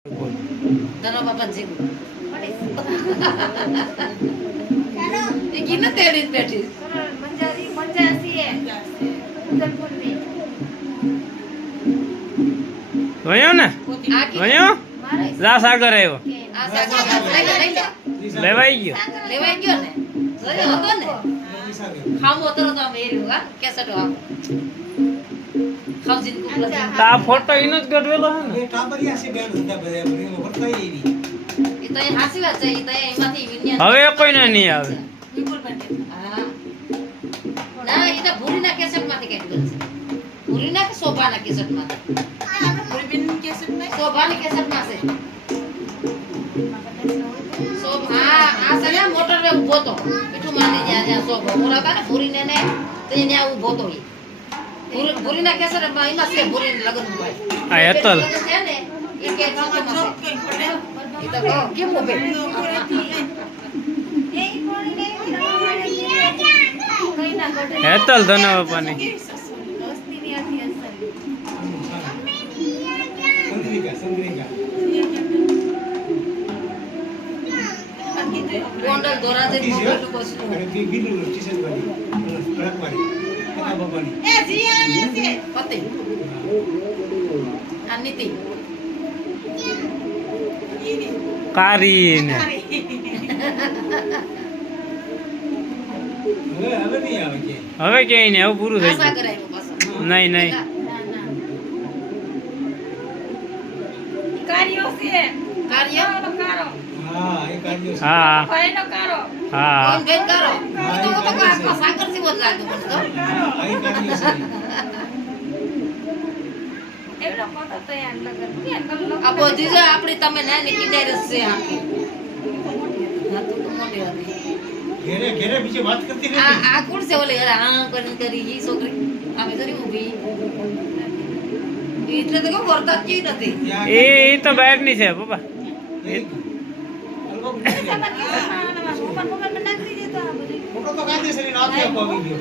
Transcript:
Dano papansin ko. Gina terin betis. મંજાસી હે ઉદલપુર ની વયો ને વયો મારે જા સાગર આવ્યો આ સાગર લેવાઈ ગયો લેવાઈ ગયો ને સરી હતો ને ખામો તો તો અમે એર્યું હા કેસેટ આ ખાવજીન કુકલા તો આ ફોટો એનો જ ગઢવેલો હે ને એ ટાબરિયા છે બેન હતા બધા મને વર્તાઈ એવી એ તો એ હાસી વાત છે એ તો એમાંથી વિજ્ઞાન હવે કોઈને નહીં આવે હા ના એ તો ભૂરીના કેસેટમાંથી કાઢ્યું છે ભૂરીના કે શોભાના કેસેટમાંથી શોભાની કેસેટમાં છે શોભા આ છે ને મોટર રે ઊભો તો પીઠું માંડી જ્યાં શોભા ઓલા હતા ને ભૂરીને ને તે ત્યાં ઊભો તો ભૂરીના કેસેટમાં એમાં છે ભૂરીને લગન ભાઈ આ હેતલ છે ને એ કે કેસેટમાં છે એ તો કેમ ઉભે હેતલ ધના બાપાની વસ્તીની હતી અસર સંગ્રિકા ગોંડલ દોરા દે મોટું બસનું અરે ગીડું સ્ટેશન વાળી ટ્રક વાળી કથા બાબાની પતિ આ નીતિ કારીને હવે નહીં આવે કે હવે ક્યાંય નહીં હવે પૂરું થઈ આશા ગયું કરાયું પાછું નહીં નહીં કાર્યો છે કાર્ય કારો હા એ કાર્ય છે હા ભાઈનો કારો હા કોણ બેન કરો તો કાકો સાગર થી બોલ લાગે મને તો હા એ કાર્ય છે એવડો ફોટો તો યાર લગન કે નલ્લો આ બધી જ આપણી તમે નાની કિડારસ છે આખી હા તો મોટી હતી ઘેરે ઘેરે બીજી વાત કરતી આ નથી આ કોણ છે ઓલે હા કરી ઈ છોકરી અમે જરી ઊભી એટલે તો કે વર્તા જ નથી એ તો બહારની છે પપ્પા મોબાઈલ માં નાખી દેતો આ બધું ફોટો તો કાઢી છે ને નાખી આપો આવી ગયો